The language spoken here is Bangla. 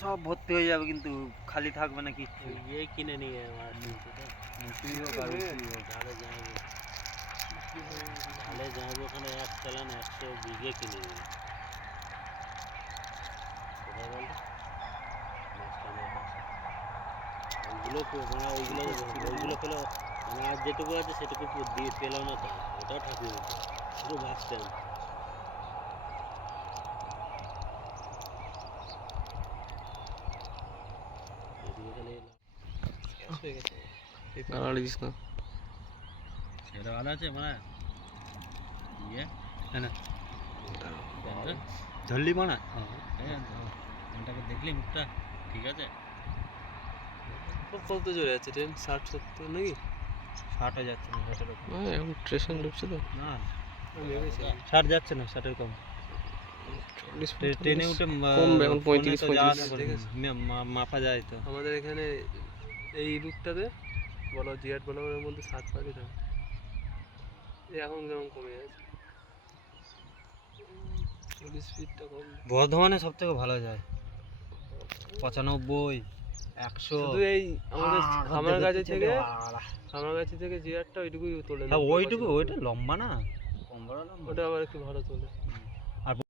সব ভর্তি হয়ে যাবে কিন্তু খালি থাকবে না কিচ্ছু। ये किने नहीं है वहाँ মুসি হোক আর উসি হোক। ढाले जाएंगे ওখানে এক চালান 100 বিঘে কিনে নেবে ওইগুলো পেলো মানে আর যেটুকু আছে সেটুকু দিয়ে পেলো না তা ওটাও ঠাপিয়ে দিত শুধু বাস স্ট্যান্ড গালাড়ি দিস না সেটা ভালো আছে মানে ইয়ে না ধরলি মানা ওটাকে দেখলি মুখটা ঠিক আছে কত জোরে আছে ট্রেন 60-70 নাকি 60 হয়ে যাচ্ছে না 60 এখন স্টেশন ঢুকছে তো না আমি ভেবেছি 60 যাচ্ছে না 60 এর কম 40 ট্রেনে উঠে কমবে এখন 35 ফোনে তো যাওয়া 35 আসা করে মাপা যায় তো। আমাদের এখানে এই রুটটাতে বলো জিয়াট বলার মধ্যে 60 পাখি থাকে এখন যেমন কমে গেছে 40 স্পিডটা কম বর্ধমানে সব থেকে ভালো যায় 95 100 শুধু এই আমাদের খামার কাছে থেকে জিয়ারটা ওইটুকুই তোলে না ওইটুকু ওইটা লম্বা না কম বড় লম্বা ওটা আবার একটু ভালো তোলে